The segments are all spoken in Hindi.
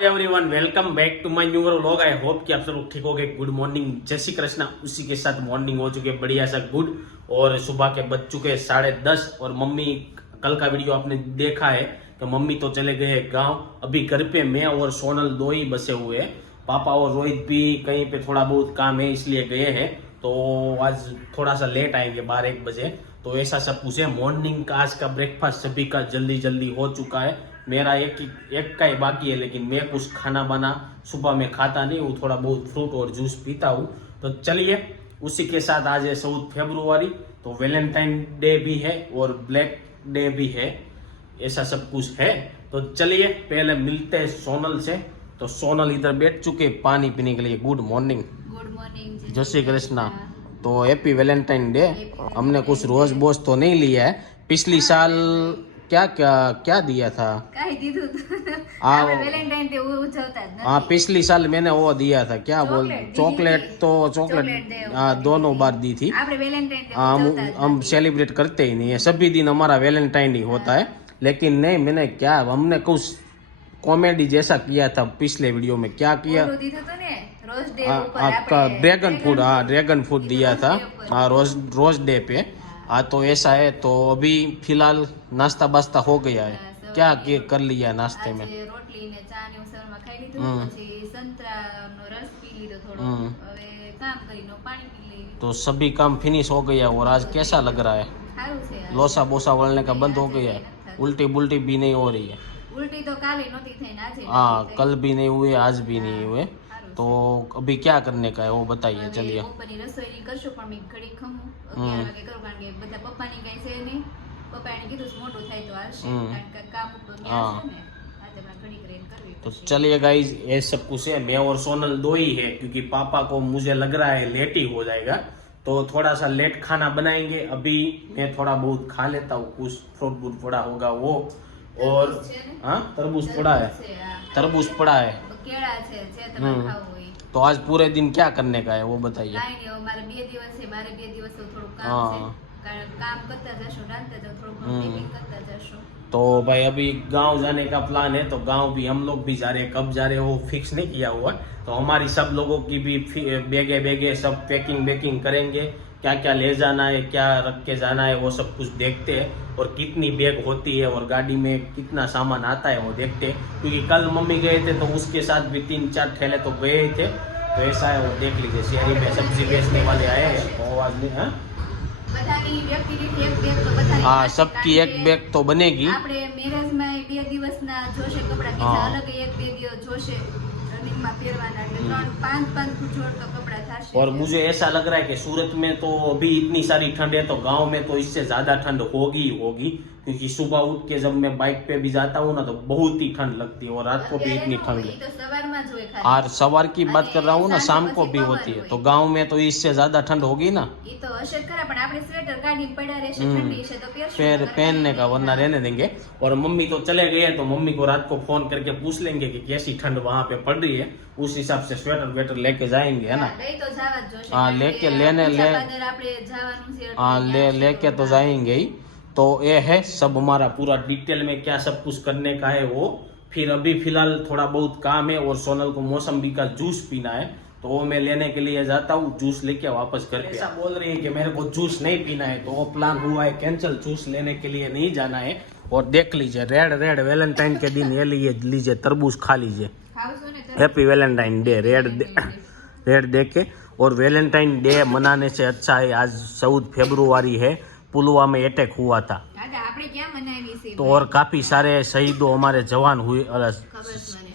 Everyone welcome back to my new vlog. I hope कि आप सब लोग ठीक हो गए। गुड मॉर्निंग, जय श्री कृष्णा। उसी के साथ मॉर्निंग हो चुके बढ़िया सा गुड, और सुबह के बज चुके 10:30। और मम्मी, कल का वीडियो आपने देखा है तो मम्मी तो चले गए गांव। अभी घर पे मैं और सोनल दो ही बसे हुए हैं। पापा और रोहित भी कहीं पे थोड़ा बहुत काम है इसलिए गए हैं, तो आज थोड़ा सा लेट आएंगे 12-1 बजे। तो ऐसा सब कुछ है। मॉर्निंग का आज का ब्रेकफास्ट सभी का जल्दी जल्दी हो चुका है। मेरा एक का ही बाकी है, लेकिन मैं कुछ खाना बना सुबह में खाता नहीं हूँ, थोड़ा बहुत फ्रूट और जूस पीता हूँ। तो चलिए, उसी के साथ आज है 14 फरवरी, तो वैलेंटाइन डे भी है और ब्लैक डे भी है, ऐसा सब कुछ है। तो चलिए पहले मिलते हैं सोनल से। तो सोनल इधर बैठ चुके पानी पीने के लिए। Good morning. गुड मॉर्निंग, जय श्री कृष्णा। तो हैप्पी वैलेंटाइन डे। हमने कुछ रोज बोज तो नहीं लिया है। पिछली साल क्या क्या क्या दिया था? કાઈ દીધું આ આપણે વેલેન્ટાઇન ડે ઉજવતા જ हाँ, નથી। पिछली साल मैंने वो दिया था, क्या बोल, चॉकलेट दी चॉकलेट। थी। तो चॉकलेट दे चॉकलेट हाँ, दोनों बार दी थी। આપણે વેલેન્ટાઇન ડે हाँ, ઉજવતા જ हम નથી। सेलिब्रेट करते ही नहीं है। सभी दिन हमारा वैलेंटाइन ही होता है। लेकिन नहीं, मैंने क्या, हमने कुछ कॉमेडी जैसा किया था पिछले वीडियो में। क्या किया? ઓલું દીધું હતું ને રોઝ ડે ઉપર आपका આપણે ड्रैगन फूड, हाँ ड्रैगन फूड दिया था। हाँ, रोज रोज डे पे। हाँ, तो ऐसा है। तो अभी फिलहाल नाश्ता बास्ता हो गया है। क्या कर लिया है नाश्ते में? આજે રોટલી ને ચા ને સવારમાં ખાઈ લીધું, પછી સંતરાનો રસ પી લીધો થોડો। હવે કામ કરીને પાણી પી લેવી। तो सभी काम फिनिश हो गया। और आज कैसा लग रहा है? સારું છે। लोसा बोसा वळने का बंद हो गया है? उल्टी बुल्टी भी नहीं हो रही है? ઉલટી તો કાલે નહોતી થઈ ને આજે हाँ, નહોતી થઈ। कल भी नहीं हुए, आज भी नहीं हुए। સારું तो अभी क्या करने का है वो बताइए। હવે चलिए। બપોરની રસોઈ કરશું, પણ મેં ઘડી ખમું 11 વાગે કરું, કારણ કે બધા પપ્પાની કઈ છે નહીં। પપ્પાએ કીધું છે મોટું થાય તો હાલશે, કારણ કે કામ ઉપર ગયા છે ને, આજે મારે ઘડી કરીને કરવી तो પડશે। चलिए गाइज, ये सब कुछ है। मैं और सोनल दो ही है, क्योंकि पापा को मुझे लग रहा है लेट ही हो जाएगा, तो थोड़ा सा लेट खाना बनाएंगे। अभी मैं थोड़ा बहुत खा लेता हूँ, कुछ फ्रूट वूट पड़ा होगा वो। और हाँ, तरबूज पड़ा है, છે, હા। तरबूज पड़ा है। કેળા છે, જે તમારે ખાવું હોય। तो आज पूरे दिन क्या करने का है वो बताइए। કાંઈ નહીં, હવે મારે 2 દિવસ છે, મારે 2 દિવસ થોડું કામ हाँ। છે, કારણ કે કામ કરતા જશું, રાંધતા જાવ, થોડું પેકિંગ કરતા જશું। तो भाई अभी गांव जाने का प्लान है, तो गांव भी हम लोग भी जा रहे हैं। कब जा रहे हैं वो फिक्स नहीं किया हुआ। तो हमारी सब लोगों की भी बैगे बैगे सब पैकिंग करेंगे। क्या क्या ले जाना है, क्या रख के जाना है, वो सब कुछ देखते हैं। और कितनी बैग होती है और गाड़ी में कितना सामान आता है वो देखते हैं। क्योंकि कल मम्मी गए थे तो उसके साथ भी 3-4 ठेले तो गए ही थे। तो ऐसा है, वो देख लीजिए। शहरी में सब्जी बेचने वाले आए हैं, वो आज नहीं। हाँ બધાની વ્યક્તિ દીઠ એક બેગ તો બધાની हाँ, પાસે, सबकी કારણ एक કે बैग तो बनेगी। આપણે મેરેજમાં 2 દિવસના જોશે કપડા, બીજા હા। અલગ 1-2 દિવસ જોશે રનિંગમાં પહેરવાના, એટલે 3-5 જોડ તો કપડા થશે। और मुझे ऐसा लग रहा है कि सूरत में तो अभी इतनी सारी ठंड है, तो गांव में तो इससे ज्यादा ठंड होगी ही होगी। क्योंकि सुबह उठ के जब मैं बाइक पे भी जाता हूँ ना, तो बहुत ही ठंड लगती है। और रात को भी इतनी ठंड ઈ है। તો સવારમાં જ હોય ખાલી। और सवार की बात कर रहा हूँ ना, અને शाम को સાંજ भी પછી होती है। પવન तो હોય। गांव में तो इससे ज्यादा ठंड होगी ना। ઈ તો હશે ખરા, પણ આપણે સ્વેટર કાઢીને પડ્યા રહેશે, ઠંડી છે તો પહેરશું, पैर નકર पहनने का, નહીં। वरना रहने देंगे। और मम्मी तो चले गए हैं, तो मम्मी को रात को फोन करके पूछ लेंगे कि कैसी ठंड वहां पे पड़ रही है। उस हिसाब से स्वेटर वेटर लेके जाएंगे, है ना। લઈ તો જવા જ જોશે, हाँ, કારણ लेके કે लेने ले બીજા આપણે જવાનું છે એટલે हाँ, ત્યાં लेके तो जाएंगे ही। तो ये है सब हमारा पूरा डिटेल में क्या सब कुछ करने का है वो। फिर अभी फिलहाल थोड़ा बहुत काम है, और सोनल को मौसम्बी का जूस पीना है, तो वो मैं लेने के लिए जाता हूँ। जूस लेके वापस घर पे। ऐसा बोल रही है कि मेरे को जूस नहीं पीना है, तो वो प्लान हुआ है कैंसिल। जूस लेने के लिए नहीं जाना है। और देख लीजिए, रेड वैलेंटाइन के दिन ये लीजिए तरबूज खा लीजिए। ખાવશું ને તો हैप्पी वैलेंटाइन डे। रेड देख के। और वैलेंटाइन डे मनाने से अच्छा है, आज 14 फरवरी है, पुलवामा में अटैक हुआ था। હા તો આપણે ક્યાં મનાવી છે? तो और काफी सारे शहीदों हमारे जवान हुए। ખબર છે મને।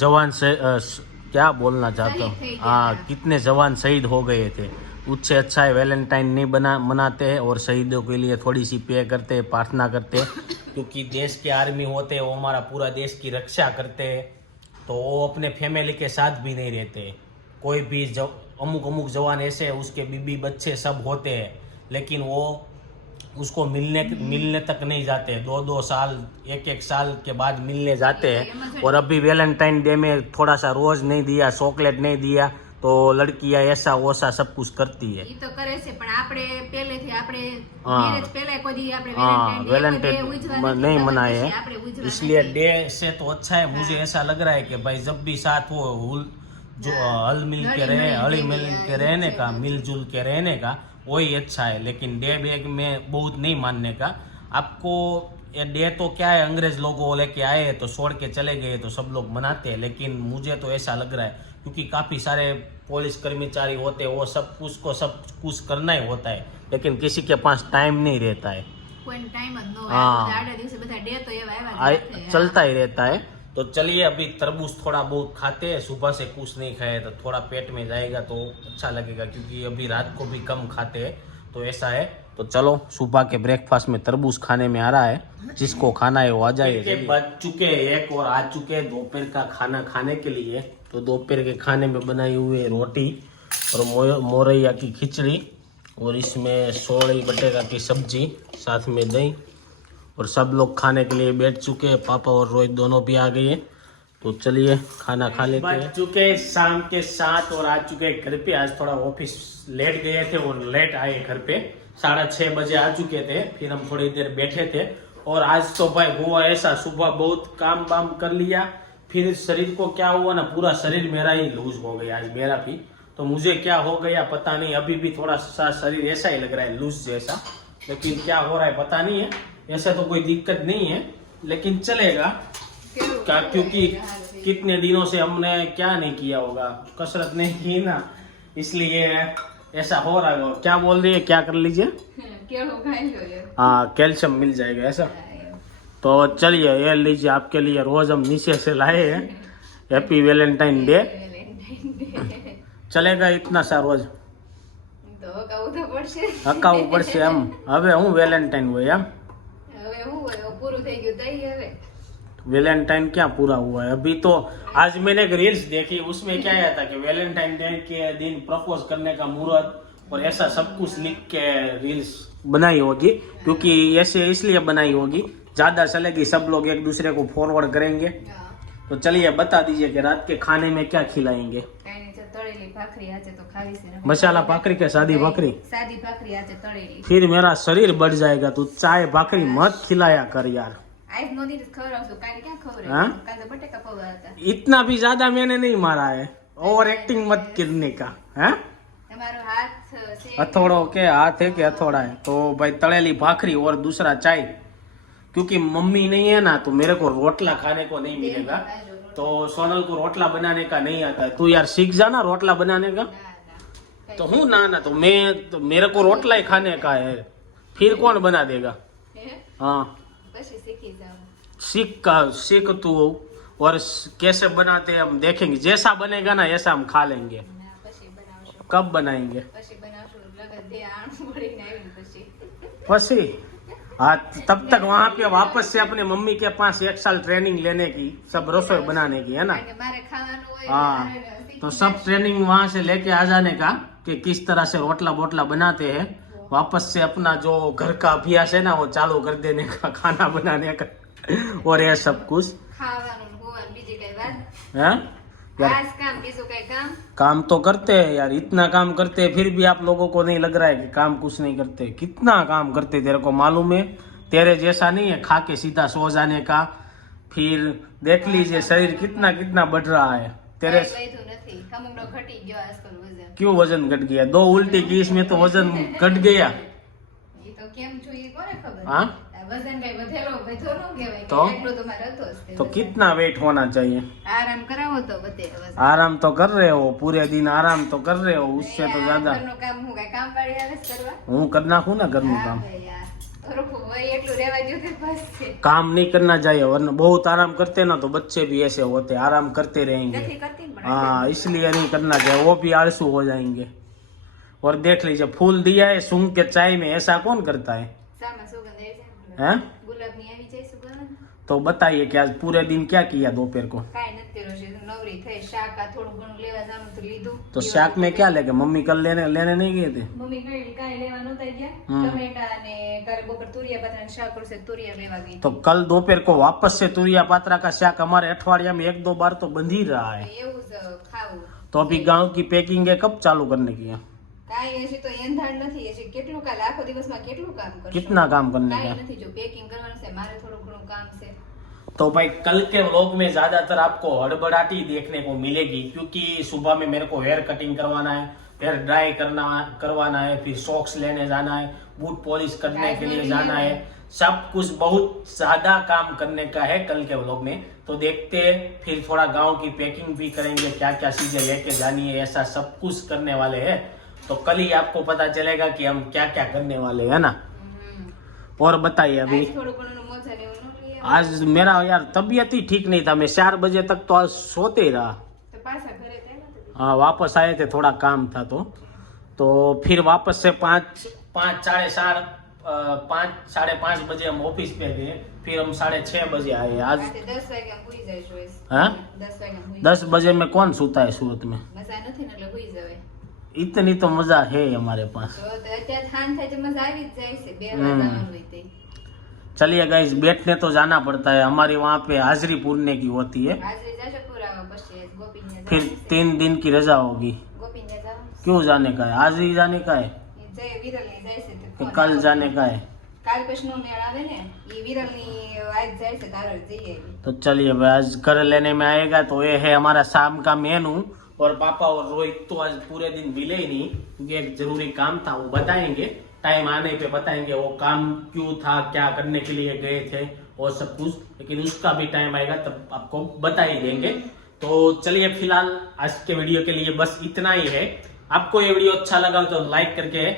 जवान से क्या बोलना चाहता शहीद थे हूँ, क्या? हाँ, कितने जवान शहीद हो गए थे। उससे अच्छा है वैलेंटाइन नहीं मनाते हैं, और शहीदों के लिए थोड़ी सी पे करते हैं, प्रार्थना करते हैं। क्योंकि देश के आर्मी होते हैं, वो हमारा पूरा देश की रक्षा करते हैं। तो वो अपने फैमिली के साथ भी नहीं रहते। कोई भी अमुक जवान ऐसे है, उसके बीबी बच्चे सब होते हैं, लेकिन वो उसको मिलने तक नहीं जाते। 2-2 साल, 1-1 साल के बाद मिलने जाते हैं। और अभी वैलेंटाइन डे में थोड़ा सा रोज नहीं दिया, चॉकलेट नहीं दिया, तो लड़कियां ऐसा वैसा सब कुछ करती है। ઈ તો કરે છે પણ આપણે પહેલેથી આપણે हाँ। મેરેજ પહેલા કોઈ દી આપણે हाँ વેલેન્ટાઇન वैलेंटाइन नहीं मनाए हैं, આપણે ઉજવા इसलिए डे से तो अच्छा है। मुझे ऐसा लग रहा है कि भाई जब भी साथ हो जो हल मिल के रहे, हली मिल के रहने का, मिलजुल के रहने का, वही अच्छा है। लेकिन डे बैग में बहुत नहीं मानने का। आपको ये डे तो क्या है, अंग्रेज लोगों लेके आए तो छोड़ के चले गए तो सब लोग मनाते हैं, लेकिन मुझे तो ऐसा लग रहा है क्योंकि काफ़ी सारे पुलिस कर्मचारी होते हैं, वो सब कुछ करना ही होता है, लेकिन किसी के पास टाइम नहीं रहता है। કોઈ ટાઈમ જ ન હોય हाँ। બધા આડા દિવસે બધા ડે તો એવા આવ્યા જ રાખે। चलता ही रहता है। तो चलिए अभी तरबूज थोड़ा बहुत खाते हैं, सुबह से कुछ नहीं खाए तो थोड़ा पेट में जाएगा तो अच्छा लगेगा, क्योंकि अभी रात को भी कम खाते हैं तो ऐसा है। तो चलो सुबह के ब्रेकफास्ट में तरबूज खाने में आ रहा है, जिसको खाना है वो आ जाए। बज चुके एक और आ चुके दोपहर का खाना खाने के लिए। तो दोपहर के खाने में बनाई हुई है रोटी और मोरैया की खिचड़ी, और इसमें सोली बटेका की सब्जी, साथ में दही, और सब लोग खाने के लिए बैठ चुके हैं। पापा और रोहित दोनों भी आ गए हैं। तो चलिए खाना खा लेते हैं। बज चुके शाम के 7 और आ चुके घर पे। आज थोड़ा ऑफिस लेट गए थे और लेट आए घर पे, 6:30 बजे आ चुके थे। फिर हम थोड़ी देर बैठे थे और आज तो भाई हुआ ऐसा, सुबह बहुत काम वाम कर लिया, फिर शरीर को क्या हुआ ना, पूरा शरीर मेरा ही लूज हो गया आज मेरा भी। तो मुझे क्या हो गया पता नहीं, अभी भी थोड़ा सा शरीर ऐसा ही लग रहा है लूज जैसा, लेकिन क्या हो रहा है पता नहीं है। ऐसा तो कोई दिक्कत नहीं है, लेकिन चलेगा क्या, क्योंकि कितने दिनों से हमने क्या नहीं किया होगा, कसरत नहीं की ना, इसलिए ऐसा हो रहा है। क्या बोल रही है, क्या कर लीजिए? કેળું ખાઈ લો યાર। हाँ कैल्शियम मिल जाएगा ऐसा। तो चलिए ये लीजिए, आपके लिए रोज हम नीचे से लाए हैं। Happy Valentine day. चलेगा इतना सा रोज? તો હકાવું તો પડશે। હકાવું પડશે એમ। હવે હું વેલેન્ટાइन હોય એમ? હવે હું હોય પૂરું થઈ ગયું તઈ હવે वैलेंटाइन क्या पूरा हुआ है अभी? तो आज मैंने एक रील्स देखी, उसमें क्या आया था कि वैलेंटाइन डे के दिन प्रपोज करने का मुहूर्त और ऐसा सब कुछ लिख के रील्स बनाई होगी, क्योंकि ऐसे इसलिए बनाई होगी, ज्यादा चलेगी, सब लोग एक दूसरे को फॉरवर्ड करेंगे। तो चलिए बता दीजिए कि रात के खाने में क्या खिलाएंगे? કાઈ નહીં, જો તળેલી ભાખરી આજે તો ખાવી છે ને। मसाला भाखरी के सादी भाखरी? સાદી ભાખરી આજે તળેલી। फिर मेरा शरीर बढ़ जाएगा, तू चाय भाखरी मत खिलाया कर यार। આજ નો દી ખવડાવશું, કાલે ક્યાં ખવડાવ્યું? हाँ? કાલે તો બટેકા પૌવા હતા। इतना भी ज्यादा मैंने नहीं मारा है, ओवर एक्टिंग मत करने का है। તમારો હાથ છે हथौड़ो के हाथ है कि हथौड़ा है? तो भाई तड़ेली भाखरी और दूसरा चाय, क्योंकि मम्मी नहीं है ना तो मेरे को रोटला खाने को नहीं मिलेगा। तो सोनल को रोटला बनाने का नहीं आता है, तू यार सीख जा ना रोटला बनाने का। तो हूँ ना तो मेरे को रोटला ही खाने का है, फिर कौन बना देगा? हाँ પછી શીખી જાવ। सीख तू, और कैसे बनाते हैं हम देखेंगे, जैसा बनेगा ना ऐसा हम खा लेंगे। ના પછી બનાવશું, कब बनाएंगे? પછી બનાવશું, લગન દે આણું મળીને આવીને પછી वैसे हाँ, तब तक वहाँ पे वापस से अपने मम्मी के पास 1 साल ट्रेनिंग लेने की, सब रसोई बनाने की, है ना। કારણ કે મારે ખાવાનું હોય हाँ મારે तो सब ट्रेनिंग वहाँ से लेके आ जाने का कि किस तरह से रोटला बोटला बनाते हैं। वापस से अपना जो घर का अभ्यास है ना वो चालू कर देने का, खाना बनाने का और ये सब कुछ ખાવાનું ને હોવાનું બીજી કઈ વાત है यार। આ જ કામ, બીજું કઈ કામ? काम तो करते हैं यार, इतना काम करते हैं, फिर भी आप लोगों को नहीं लग रहा है कि काम कुछ नहीं करते। कितना काम करते, तेरे को मालूम है? तेरे जैसा नहीं है खा के सीधा सो जाने का। फिर देख लीजिए शरीर कितना कितना बढ़ रहा है तेरे। કઈ વધુ નથી, અમુકનો ઘટી ગયો આજકાલ વજન। क्यों वजन घट गया? 2 उल्टी की इसमें तो वजन घट गया। એ તો કેમ છું એ કોને ખબર? हाँ વજન કઈ વધેલો વધો ન કહેવાય, તો? એટલો તો મારે હતો જ તે तो વજન। कितना वेट होना चाहिए? આરામ કરાવો તો વધે વજન। आराम तो कर रहे हो, पूरे दिन आराम तो कर रहे हो, उससे तो આ ज्यादा ઘરનું કામ હું કઈ કામ પાડી આવે છે કરવા? हूँ करना हूँ ना घर में હા काम। ભાઈ યાર, થોડુંક વય એટલું રહેવા દ્યો તો બસ છે। काम नहीं करना चाहिए, वरना बहुत आराम करते ना तो बच्चे भी ऐसे होते, आराम करते रहेंगे। નથી કરતી ને પણ हाँ इसलिए नहीं करना चाहिए, वो भी आलसू हो जाएंगे। और देख लीजिए फूल दिया है सूंघ के चाय में, ऐसा कौन करता है? સામાં સુગંધ આવી જાય ને, हैं? ગુલાબની આવી જાય સુગંધ। तो बताइए कि आज पूरे दिन क्या किया दोपहर को? કાંઈ નથી કર્યું છે નવરી થઈ શાક આ થોડું ઘણું લેવા જવાનું તો લીધું तो शाक में क्या लेके मम्मी कल लेने लेने नहीं गए थे? મમ્મી કાંઈ લેવા નહોતા ગયા ટમેટા અને કાલે બપોર તુરિયા પાત્રાનું શાક કરશે તુરિયા લેવા ગઈ तो कल दोपहर को वापस से तुरिया पात्रा का शाक हमारे अठवाडिया में 1-2 बार तो बंद ही रहा है। એવું જ ખાવું तो अभी गांव की पैकिंग है कब चालू करने की है? કાંઈ હજી તો એંધાણ નથી હજી કેટલું કાલે આખો દિવસમાં કેટલું કામ કરશો कितना काम करने કાંઈ का? નથી જો પેકિંગ કરવાનું છે મારે થોડું ઘણું કામ છે तो भाई कल के व्लॉग में ज्यादातर आपको हड़बड़ाहटी देखने को मिलेगी क्योंकि सुबह में मेरे को हेयर कटिंग करवाना है, हेयर ड्राई करवाना है, फिर सॉक्स लेने जाना है, बूट पॉलिश करने के लिए जाना है, सब कुछ बहुत ज्यादा काम करने का है कल के व्लॉग में। तो देखते हैं, फिर थोड़ा गांव की पैकिंग भी करेंगे, क्या क्या चीजें लेके जानी है, ऐसा सब कुछ करने वाले हैं। तो कल ही आपको पता चलेगा कि हम क्या क्या करने वाले है ना। और बताइए अभी આજ થોડું ઘણું મોજા ને એવું ન લઈએ आज मेरा यार तबीयत ही ठीक नहीं था, मैं 4 बजे तक तो आज सोते ही रहा। તો પાછા ઘરે થયા નથી हाँ वापस आए थे, थोड़ा काम था तो फिर वापस से 5 बजे हम ऑफिस पे गए, फिर हम 6:30 बजे आए आज। રાતે 10 વાગ્યા હુઈ જાય જોઈશ हाँ 10 વાગ્યા હુઈ 10 बजे में कौन सोता है सूरत में? મજા નથી ને એટલે હુઈ જવાય इतनी तो मजा है हमारे पास। તો અત્યારે થાન થાય તો મજા આવી જ જાય છે 2 વાર જવાનું હોય તે चलिए गाइस, बैठने तो जाना पड़ता है, हमारी वहाँ पे हाजिरी पूरने की होती है, આજે જાશે પૂરા પછી ગોપીને फिर 3 दिन की रजा होगी। ગોપીને જવાનું क्यों जाने का है? आज ही जाने का है જય વિરલની જાય છે कि તો कल जाने का है? કાલ પછીનો મેળ આવે ને એ વિરલની આજ જાય છે કારળ જઈએ तो चलिए भाई, आज घर लेने में आएगा तो ये है हमारा शाम का मेनू। और पापा और रोहित तो आज पूरे दिन मिले ही नहीं क्योंकि एक जरूरी काम था, वो बताएंगे टाइम आने पे बताएंगे वो काम क्यों था, क्या करने के लिए गए थे और सब कुछ, लेकिन उसका भी टाइम आएगा तब आपको बता ही देंगे। तो चलिए फिलहाल आज के वीडियो के लिए बस इतना ही है। आपको ये वीडियो अच्छा लगा तो लाइक करके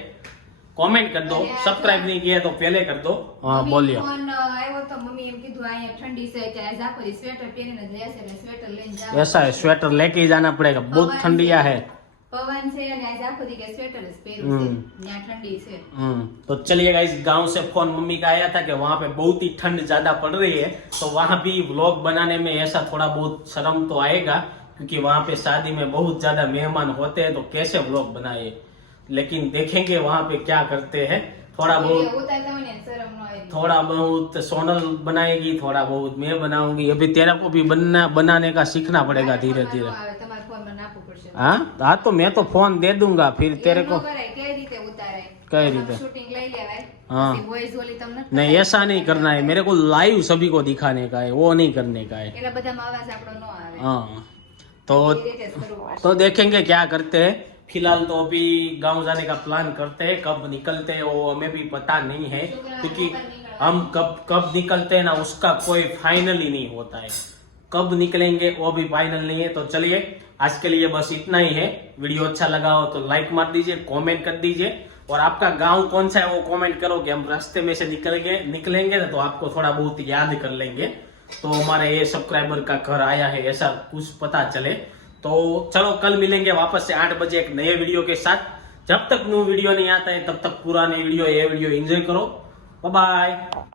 कमेंट कर दो, सब्सक्राइब नहीं किया तो पहले कर दो। हाँ बोलिए। ફોન આવ્યો તો મમ્મી એમ કીધું અહીંયા ઠંડી છે ત્યારે જાપરી સ્વેટર પહેરીને જ રહેશે એટલે સ્વેટર લઈને જાવ ऐसा है, स्वेटर लेके ही जाना पड़ेगा, बहुत ठंडिया है। પવન છે અને આ જાપરી કે સ્વેટર જ પહેર્યું છે ત્યાં ઠંડી છે तो चलिए गाइस, गांव से फोन मम्मी का आया था कि वहाँ पे बहुत ही ठंड ज्यादा पड़ रही है, तो वहाँ भी व्लॉग बनाने में ऐसा थोड़ा बहुत शर्म तो आएगा क्योंकि वहाँ पे शादी में बहुत ज्यादा मेहमान होते हैं, तो कैसे व्लॉग बनाए, लेकिन देखेंगे वहाँ पे क्या करते हैं। थोड़ा बहुत ઉતારતા હોય ને શરમ ન આવે थोड़ा बहुत सोनल बनाएगी, थोड़ा बहुत मैं बनाऊंगी। अभी तेरा को भी बनाने का सीखना पड़ेगा धीरे धीरे। આવે તમારા ફોનમાં નાખવું પડશે हाँ हाँ, तो मैं तो फोन दे दूंगा, फिर तेरे એમ को ન કરાય કઈ રીતે ઉતારાય કઈ રીતે? શૂટિંગ લઈ લેવાય हाँ। પછી વોઇસ ઓલી તમને नहीं, ऐसा नहीं करना है, मेरे को लाइव सभी को दिखाने का है, वो नहीं करने का है। એટલે બધામાં અવાજ આપણો ન આવે हाँ तो એ રીતે જ કરવું પડશે तो देखेंगे क्या करते हैं। फिलहाल तो अभी गांव जाने का प्लान करते हैं, कब निकलते हैं वो हमें भी पता नहीं है क्योंकि हम कब निकलते हैं ना उसका कोई फाइनल ही नहीं होता है, कब निकलेंगे वो भी फाइनल नहीं है। तो चलिए आज के लिए बस इतना ही है। वीडियो अच्छा लगा हो तो लाइक मार दीजिए, कमेंट कर दीजिए, और आपका गांव कौन सा है वो कमेंट करो कि हम रास्ते में से निकलेंगे ना तो आपको थोड़ा बहुत याद कर लेंगे, तो हमारे ये सब्सक्राइबर का घर आया है ऐसा कुछ पता चले। तो चलो कल मिलेंगे वापस से 8 बजे एक नए वीडियो के साथ। जब तक न्यू वीडियो नहीं आता है तब तक पुराने वीडियो ये वीडियो एंजॉय करो। Bye bye.